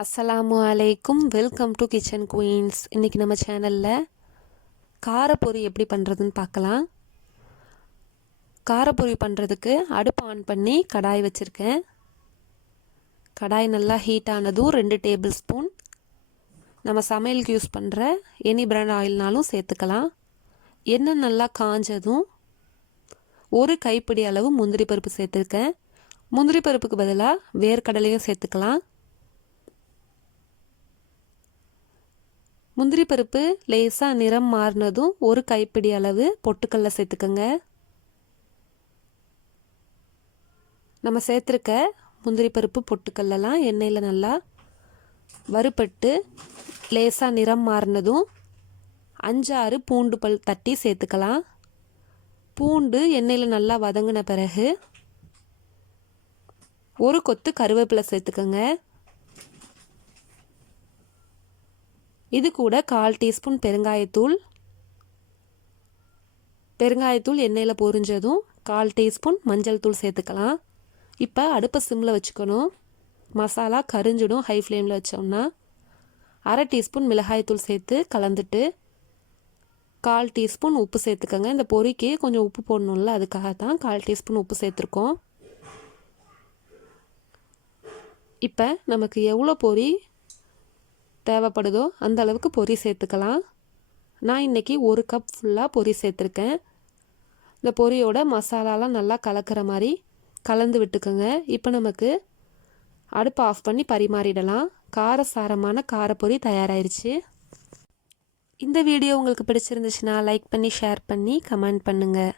அஸ்ஸலாமு அலைக்கும். Welcome to kitchen queens. இன்றைக்கி நம்ம சேனலில் காரப்பொரி எப்படி பண்ணுறதுன்னு பார்க்கலாம். காரப்பொரி பண்ணுறதுக்கு அடுப்பு ஆன் பண்ணி கடாய் வச்சுருக்கேன். கடாய் நல்லா ஹீட் ஆனதும் 2 டேபிள் ஸ்பூன் நம்ம சமையலுக்கு யூஸ் பண்ணுற எனி பிராண்ட் ஆயில்னாலும் சேர்த்துக்கலாம். எண்ணெய் நல்லா காஞ்சதும் 1 கைப்பிடி அளவு முந்திரி பருப்பு சேர்த்துருக்கேன். முந்திரி பருப்புக்கு பதிலாக வேர்க்கடலையும் சேர்த்துக்கலாம். முந்திரி பருப்பு லேசாக நிறம் மாறினதும் 1 கைப்பிடி அளவு பொட்டுக்கடலை சேர்த்துக்கோங்க. நம்ம சேர்த்துருக்க முந்திரி பருப்பு பொட்டுக்கடலாம் எண்ணெயில் நல்லா வறுபட்டு லேசாக நிறம் மாறினதும் 5-6 பூண்டு பல் தட்டி சேர்த்துக்கலாம். பூண்டு எண்ணெயில் நல்லா வதங்கின பிறகு 1 கொத்து கருவேப்பிலை சேர்த்துக்கோங்க. இது கூட 1/4 டீஸ்பூன் பெருங்காயத்தூள் எண்ணெயில் பொரிஞ்சதும் 1/4 டீஸ்பூன் மஞ்சள் தூள் சேர்த்துக்கலாம். இப்போ அடுப்பை சிம்மில் வச்சுக்கணும். மசாலா கரிஞ்சிடும் ஹை ஃப்ளேமில் வச்சோம்னா. 1/2 டீஸ்பூன் மிளகாய்த்தூள் சேர்த்து கலந்துட்டு 1/4 டீஸ்பூன் உப்பு சேர்த்துக்கோங்க. இந்த பொரிக்கு கொஞ்சம் உப்பு போடணும்ல, அதுக்காக தான் 1/4 டீஸ்பூன் உப்பு சேர்த்துருக்கோம். இப்போ நமக்கு எவ்வளோ பொரி தேவைப்படுதோ அந்த அளவுக்கு பொரி சேர்த்துக்கலாம். நான் இன்றைக்கி 1 கப் ஃபுல்லாக பொரி சேர்த்துருக்கேன். இந்த பொரியோட மசாலாலாம் நல்லா கலக்கிற மாதிரி கலந்து விட்டுக்கோங்க. இப்போ நமக்கு அடுப்பை ஆஃப் பண்ணி பரிமாறிடலாம். காரசாரமான காரப்பொரி தயாராகிருச்சு. இந்த வீடியோ உங்களுக்கு பிடிச்சிருந்துச்சுன்னா லைக் பண்ணி ஷேர் பண்ணி கமெண்ட் பண்ணுங்கள்.